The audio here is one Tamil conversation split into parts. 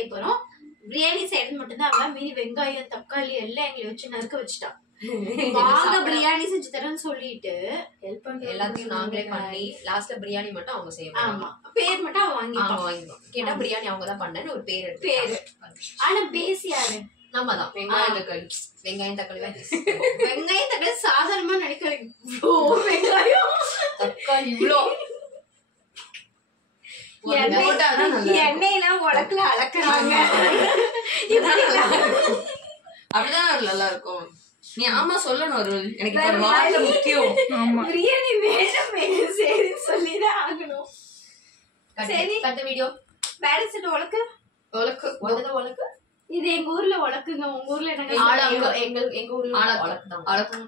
செய்ய போறோம். பிரியாணி செய்யறது மட்டும் தான் அவ. மீறி வெங்காயம் தக்காளி எல்லாம் எங்களை வச்சு நறுக்க வச்சுட்டா. வாங்க பிரியாணி செஞ்சு தரேன்னு சொல்லிட்டு ஹெல்ப் பண்ற எல்லாத்தையும் நாங்களே பண்ணி லாஸ்ட்ல பிரியாணி மட்டும் அவங்க செய்வாங்க. ஆமா, பேர் மட்டும் அவ வாங்கிக்குவோம். கேட்டா பிரியாணி அவங்க தான் பண்ணேன்னு ஒரு பேரு. ஆனா பேஸ் யாரு? நம்ம தான். வெங்காயம் தக்காளி வெங்காயம் தக்காளி சாதாரணமா நினைக்கிறேன். வெங்காயம் தக்காளி இவ்வளோ எண்ணெயெல்லாம் உலக்குல அளக்குறாங்க. அப்படிதான் நல்லா இருக்கும். நீ ஆமா சொல்லணும். ஒரு எனக்கு வாயில முக்கியம். பிரியாணி வேணும் சரி சொல்லிதான் ஆகணும். சரி கட்ட வீடியோ பேலன்ஸ் உலக்கு உலக்கு இது எங்க ஊர்ல உலக்குங்க. உங்க ஊர்ல எங்க ஊர்ல அழகு.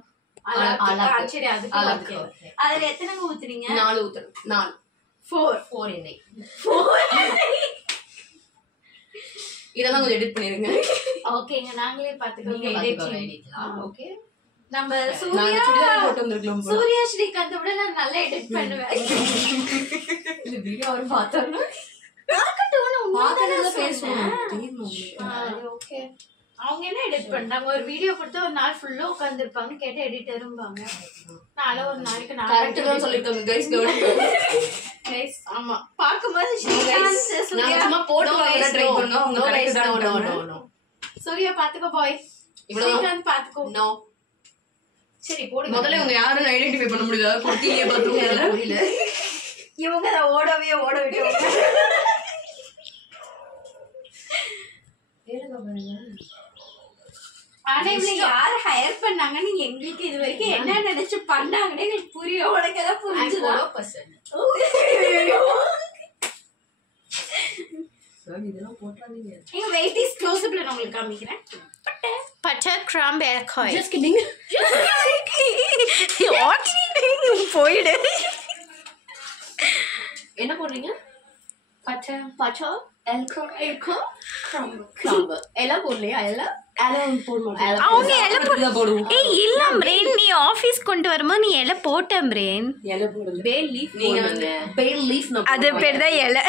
சரி அதுக்கு அதுல எத்தனை ஊத்துறீங்க? 4 ஊத்துறோம். 4 4 எண்ணெய். இதெல்லாம் கொஞ்சம் எடிட் பண்ணிருங்க. ஓகேங்க, நாங்களே பாத்துக்கோங்க. ஓகே, நம்ம சூர்யா ஸ்ரீகாந்த் விட நான் நல்லா எடிட் பண்ணுவேன். இந்த வீடியோ அவர் பார்த்தாருன்னா அவங்க என்ன எடிட் பண்றாங்க? ஒரு வீடியோ கொடுத்தா ஒரு நாள் ஃபுல்லா உட்கார்ந்து இருப்பாங்க. கேட்ட எடிட்டரும்பாங்க. நாள ஒரு நாளைக்கு நான் கரெக்ட் தான் சொல்லிருக்காங்க गाइस. गाइस ஆமா, பாக்கும்போது ஸ்ரீகாந்த் சூர்யா சும்மா போட்டு வர ட்ரை பண்ணோம். அவங்க கரெக்ட் தான். நோ சூர்யா பாத்துக்கோ பாய், ஸ்ரீகாந்த் பாத்துக்கோ. நோ சரி போடு. முதல்ல இவங்க யாருன்னு ஐடென்டிஃபை பண்ண முடியல. குட்டியே பாத்துங்க புரியல. இவங்க தான் ஓட விடுவாங்க. ஆனா இவங்க யாரு ஹையர் பண்ணாங்கன்னு எங்களுக்கு இது வரைக்கும் என்ன நினைச்சு பண்ணாங்கன்னு எனக்கு புரிய. உனக்கு எல்லாம் புரிஞ்சுதா? இதெல்லாம் போட்டாதீங்க. நீங்க வெயிட் இஸ் க்ளோஸ்அப்ல நான் உங்களுக்கு காமிக்கிறேன். பட்டர் கிராம்பு ஏலக்காய். Just kidding. போயிடு. என்ன போடுறீங்க? பட்டர் ஏலக்காய் கிராம்பு எல்லாம் போடலையா? எல்லாம் அவங்க இலை போடுவோம். ஏய் இல்ல பிரேன், நீ ஆபீஸ் கொண்டு வரும்போது நீ இலை போட்ட பிரேன். இலை போடுங்க. பே லீஃப் போடுங்க. பே லீஃப் அது பேர் தான் இலை.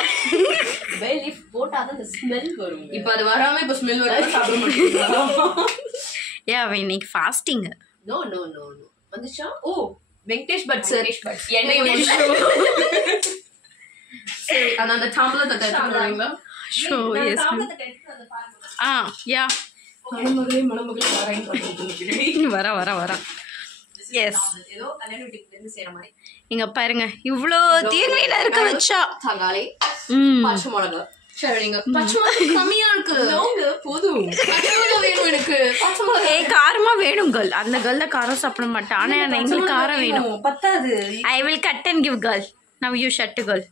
பே லீஃப் போட்டா தான் அந்த ஸ்மெல் வரும். இப்போ அது வராம இப்போ ஸ்மெல் வராம சாப்பிட மாட்டீங்களா? ஏ அவ இன்னைக்கு ஃபாஸ்டிங். நோ வந்துச்சா? ஓ வெங்கடேஷ் பட் சார் என்னை சரி அந்த டம்ளர் தட்ட எடுத்துறீங்களா? Show S. யா மணமகளே வரேன்னு சொல்லிட்டு வர எஸ். ஏதோ கல்யாண வீட்டுல இருந்து சேர மாதிரி. இங்க பாருங்க இவ்ளோ தீர்வையில இருக்க வச்சா. தக்காளி, பச்சை மிளகாய். சரிங்க. பச்சை மிளகாய் கம்மியா இருக்கு. நோங்க போதும். பச்சை மிளகாய் வேணும் எனக்கு. பச்சை மிளகாய் ஏய் காரமா வேணும் கேர்ள். அந்த கேர்ள் தான் காரம் சாப்பிட மாட்டா. ஆனா எனக்கு காரம் வேணும். பத்தாது. I will cut and give girl. Now you shut girl.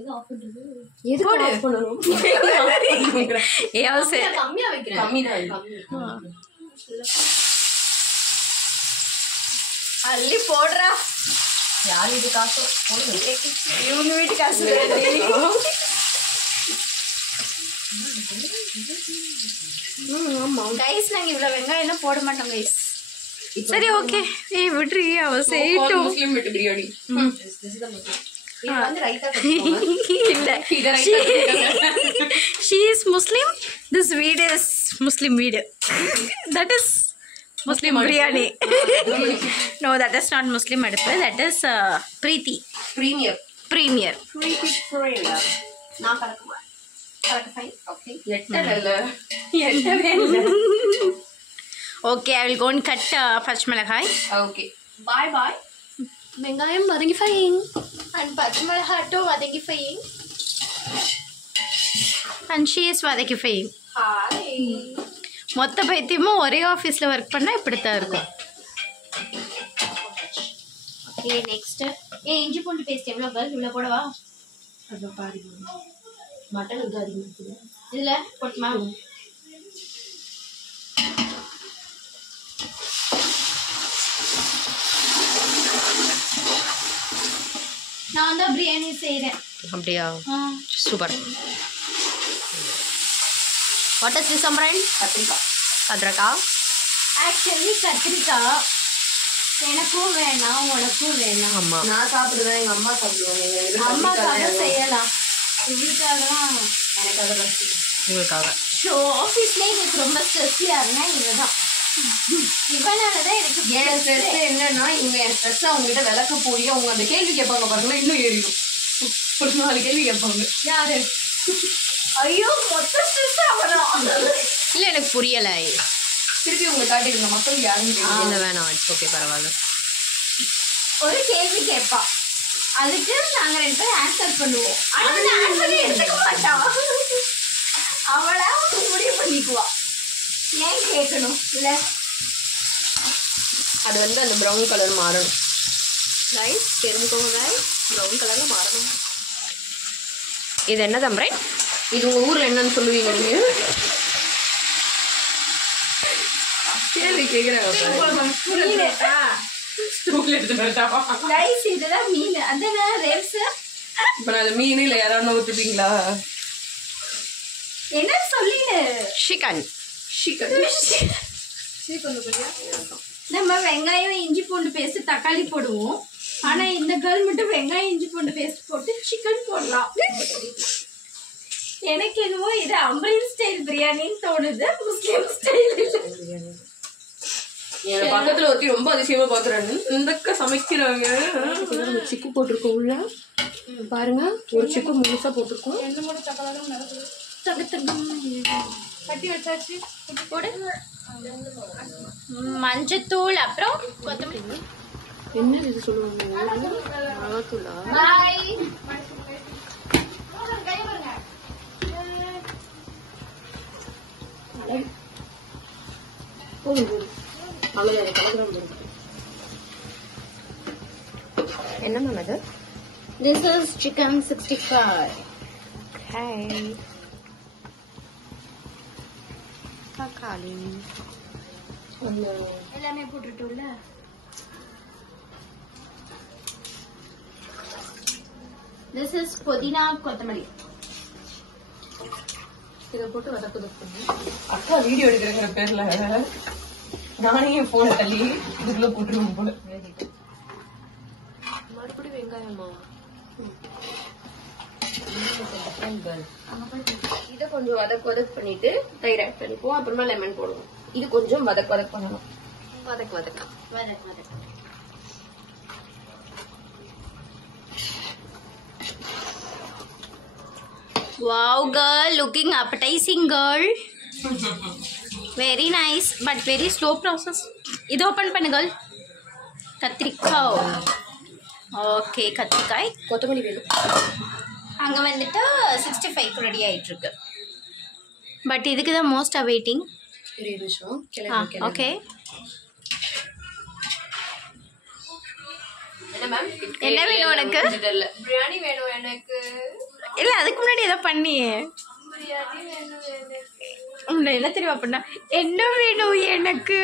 ஏதோ ஆஃப் பண்றது. எதுக்கு ஆஃப் பண்ணனும்? கம்மியா வைக்கிறேன். கம்மிதான். அள்ளி போடுறா. யார் இது காசு போடுங்க. இவங்க வீட்டு காசு. ஆமா கைஸ், நாங்க இவ்வளவு வெங்காயம் எல்லாம் போட மாட்டோம் கைஸ். சரி ஓகே. ஏய் விட்ரி அவ செய்யட்டும். முஸ்லிம் வீட்டு பிரியாணி. இது வந்து ரைட்டா இல்ல இத ரைட்டா. She is Muslim. This video is Muslim video. That is Muslim biryani. No, that is not Muslim அடுப்பு. That is Preeti. Premier. Premier. நான் கலக்குமா? கலக்க ஃபைன். ஓகே. எட்டல. Okay, I will go and cut பச்சைமிளகாய். Okay. Bye. வெங்காயம் வதங்கி ஃபைன். And பச்சைமிளகாய் வதங்கி ஃபைன். And she is வதக்கி ஃபைன். Hi. மொத்த பைத்தியமும் ஒரே ஆஃபீஸில் ஒர்க் பண்ணால் இப்படித்தான் இருக்கும். Okay next. இஞ்சி பூண்டு பேஸ்ட் எவ்வளோ கேர்ள்? இவ்வளோ போடவா? அது பாருங்க. மட்டன் இது அதிகமாக இருக்குது. இதில் போட்டுமா? நான் தான் பிரியாணி செய்கிறேன். அப்படியா? சூப்பர். வாட் இஸ் திஸ் அம்ரன்? கத்திரிக்காய். ஆக்சுவலி கத்திரிக்காய் எனக்கும் வேணாம் உனக்கும் வேணாம். ஆமா நான் சாப்பிடுவேன், எங்க அம்மா சாப்பிடுவாங்க. அம்மா சாப்பிட செய்யலாம். இவளுக்காகலாம் எனக்காக ரசி உங்களுக்காக. ஷோ ஆஃபீஸ்ல எனக்கு ரொம்ப ஸ்ட்ரெஸ்ஸியா இருந்தா இவதான். இவனாலதான் எனக்கு என் ஸ்ட்ரெஸ் என்னன்னா இவங்க என் ஸ்ட்ரெஸ் அவங்ககிட்ட விளக்க போய் அவங்க அந்த கேள்வி கேட்பாங்க பாருங்களா, இன்னும் ஏறிடும். ஒரு 4 கேள்வி கேட்பாங்க. யாரு? ஐயோ மொத்த ஸ்ட்ரெஸ் அவனா. இல்ல எனக்கு புரியல. திருப்பி உங்களை காட்டிடுங்க மக்கள் யாருன்னு. இல்ல வேணாம், இட்ஸ் ஓகே, பரவாயில்ல. ஒரு கேள்வி கேட்பா, அதுக்கு நாங்க 2 பேரும் ஆன்சர் பண்ணுவோம். ஆனா ஆன்சர் எடுத்துக்க மாட்டான். அவளா முடிவு பண்ணிக்குவா. ஏன் கேட்கணும் இல்ல? அது வந்து அந்த ப்ரௌன் கலர் மாறணும். ரைட், தெரிஞ்சுக்கோங்க ரைட், ப்ரௌன் கலர்ல மாறணும். இது என்ன தம்பரை? இது உங்க ஊர்ல என்னன்னு சொல்லுவீங்க நீங்க? கேள்வி கேக்குறாங்க. இதுதான் மீன். அதான் ரேப்ஸ். இப்ப நான் மீன் இல்ல யாராவது ஊத்துப்பீங்களா? என்ன சொல்லிடு? சிக்கன். நம்ம வெங்காயம் இஞ்சி பூண்டு பேஸ்ட் தக்காளி போடுவோம். ஆனா இந்த கேர்ள் மட்டும் வெங்காயம் இஞ்சி பூண்டு பேஸ்ட் போட்டு சிக்கன் போடலாம். எனக்கு என்னவோ இது அம்ரீன் ஸ்டைல் பிரியாணின்னு தோணுது, முஸ்லீம் ஸ்டைல் இல்ல. என் பக்கத்துல ஒருத்தி ரொம்ப அதிசயமா பாக்குறாங்க. இந்தக்க சமைக்கிறாங்க. சிக்கு போட்டிருக்கோம் உள்ள பாருங்க, ஒரு சிக்கு முழுசா போட்டிருக்கோம். கட்டி வச்சாச்சு. போடு மஞ்சத்தூள், அப்புறம் கொத்தமல்லி. என்ன இது சொல்லுவாங்க? மிளகாத்தூளா? என்ன மேம் அது? This is chicken 65. Okay. தக்காளி எல்லாமே போட்டுட்டோம்ல. This is புதினா கொத்தமல்லி. இதை போட்டு வதக்குது. அக்கா வீடியோ எடுக்கிற பேர்ல நானே என் போன தள்ளி இதுக்குள்ள போட்டுருவோம் போல. மறுபடியும் வெங்காயமா? இதை கொஞ்சம் வதக்கு பண்ணிட்டு தயிர் ஆட் பண்ணிப்போம். அப்புறமா லெமன் போடுவோம். இது கொஞ்சம் வதக்கு பண்ணணும். வதக்கு. Wow girl, looking appetizing girl. Very nice but very slow process. இது ஓபன் பண்ணு girl. கத்திரிக்காய். ஓகே, கத்திரிக்காய். கொத்தமல்லி வேணும். அங்க வந்துட்டு 65 ரெடி ஆயிட்டு இருக்கு. பட் இதுக்கு தான் மோஸ்ட் அவைட்டிங். ஓகே. என்ன வேணும் உனக்கு? பிரியாணி வேணும் எனக்கு. இல்ல அதுக்கு முன்னாடி ஏதோ பண்ணியே. உன்னை என்ன தெரியுமா பண்ண? என்ன வேணும் எனக்கு?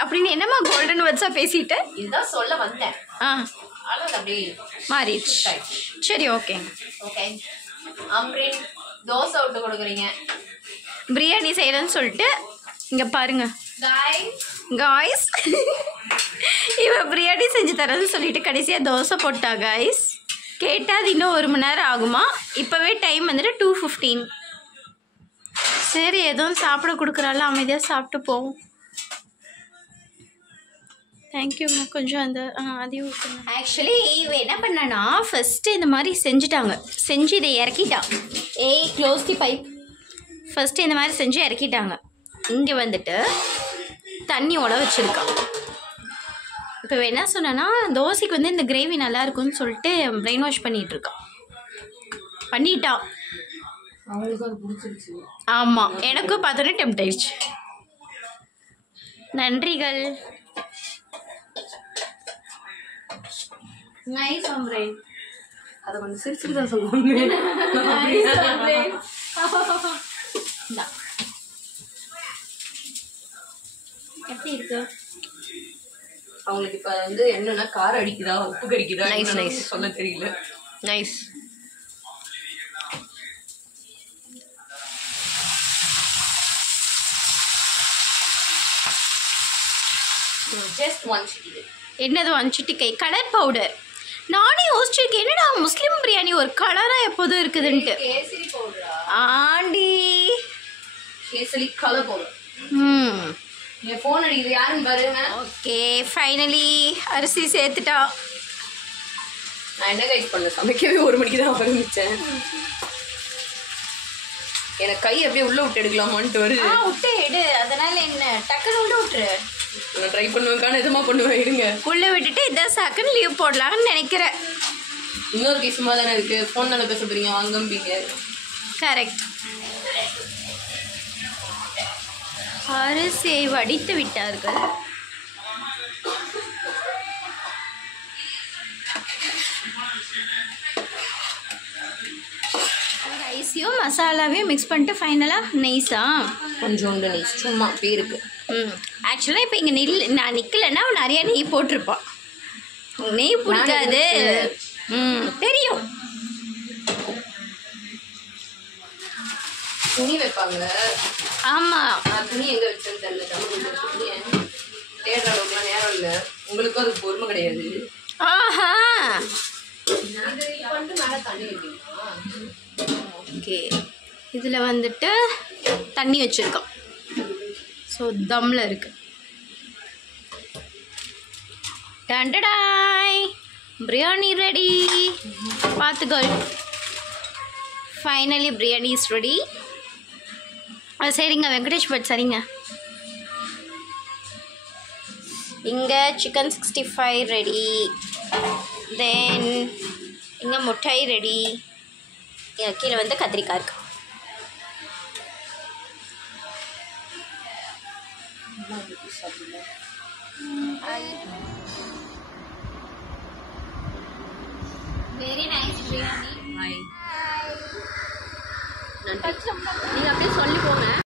அப்படின்னு என்னமா கோல்டன் வேர்ட்ஸா பேசிட்டு இதுதான் சொல்ல வந்தேன். மாறிடுச்சு. சரி, ஓகே. அம்ரின் தோசை விட்டு கொடுக்குறீங்க, பிரியாணி செய்யறேன்னு சொல்லிட்டு இங்க பாருங்க காய்ஸ். இவ பிரியாணி செஞ்சு தரேன்னு சொல்லிட்டு கடைசியா தோசை போட்டா காய்ஸ். கேட்டா அது இன்னும் 1 மணி நேரம் ஆகுமா? இப்பவே டைம் வந்துட்டு 2:15. சரி, எதுவும் சாப்பிட கொடுக்குறாள், அமைதியா சாப்பிட்டு போவோம். தேங்க்யூங்க. கொஞ்சம் அந்த அதையும் ஆக்சுவலி இவ என்ன பண்ணனா ஃபர்ஸ்ட் இந்த மாதிரி செஞ்சு இதை இறக்கிட்டா. Close the pipe. ஃபர்ஸ்ட் இந்த மாதிரி செஞ்சு இறக்கிட்டாங்க. இங்கே வந்துட்டு தண்ணியோட வச்சுருக்கான். இப்போ என்ன சொன்னா தோசைக்கு வந்து இந்த கிரேவி நல்லா இருக்கும்னு சொல்லிட்டு பிரெயின் வாஷ் பண்ணிட்டா. ஆமாம், எனக்கும் பார்த்தோன்னே டெம்ப்ட் ஆயிடுச்சு. நன்றிகள். நைஸ் ஆம்ரேன். அதை கொஞ்சம் சிரிச்சுட்டு தான் சொல்லுவாங்க. எப்படி இருக்கு? அவங்களுக்கு இப்ப வந்து என்னன்னா காரம் அடிக்குதா உப்பு கடிக்குதா நைஸ் சொல்ல தெரியல. நைஸ். Just 1 second. என்னது வஞ்சிட்டிக்கை கலர் பவுடர். நானே யோசிச்சிருக்கேன் என்னடா முஸ்லீம் பிரியாணி ஒரு கலராக எப்போதும் இருக்குதுன்ட்டு. கேசரி பவுடரா? Aunty kesari colour powder. என் ஃபோன் அடிக்குது, யாருன்னு பாருங்க. ஓகே ஃபைனலி அரிசி சேர்த்துட்டா. நான் என்ன கைஸ் பண்ண, சமைக்கவே 1 மணிக்கு தான் ஆரம்பிச்சேன். எனக்கு கை அப்படியே உள்ள விட்டு எடுக்கலாமான்ட்டு வருது. விட்டு எடு, அதனால என்ன டக்குன்னு உள்ள விட்டுரு. நான் ட்ரை பண்ணுவேன், எதுமா பண்ணுவேன், இருங்க. உள்ள விட்டுட்டு இதான் செகண்ட் லீவ் போடலாம்னு நினைக்கிறேன். இன்னொரு கை சும்மா தானே இருக்கு, ஃபோன் தானே பேச போறீங்க, வாங்கம்பீங்க. கரெக்ட். அரிசியை வடித்து விட்டார்கள். ரைஸையும் மசாலாவையும் மிக்ஸ் பண்ணிட்டு ஃபைனலாக நெய்ஸா கொஞ்சோண்டு நெய் சும்மா பேருக்கு. ஆக்சுவலாக இப்போ இங்கே நான் நிற்கலைன்னா நிறைய நெய் போட்டிருப்பான். நெய் பிடிக்காது. தெரியும். துணி வைப்பாங்க. ஆமாம், நான் துணி எங்கே வச்சேன்னு தெரியல. துணியை தேடுற அளவுக்குலாம் நேரம் இல்லை. உங்களுக்கும் அது பொறுமை கிடையாது. ஆஹா இது பண்ணிட்டு மேலே தண்ணி வைப்பீங்களா? ஓகே, இதில் வந்துட்டு தண்ணி வச்சுருக்கோம். ஸோ தம்மில் இருக்கு. டண்டடாய் பிரியாணி ரெடி. பார்த்துக்கோள். Finally biryani is ready. சரிங்க வெங்கடேஷ் பட், சரிங்க. இங்கே சிக்கன் 65 ரெடி. தென் இங்கே முட்டை ரெடி. கீழே வந்து கத்திரிக்காய் இருக்கு. Very nice biryani. நீங்கள் அப்படியே சொல்லி போங்க.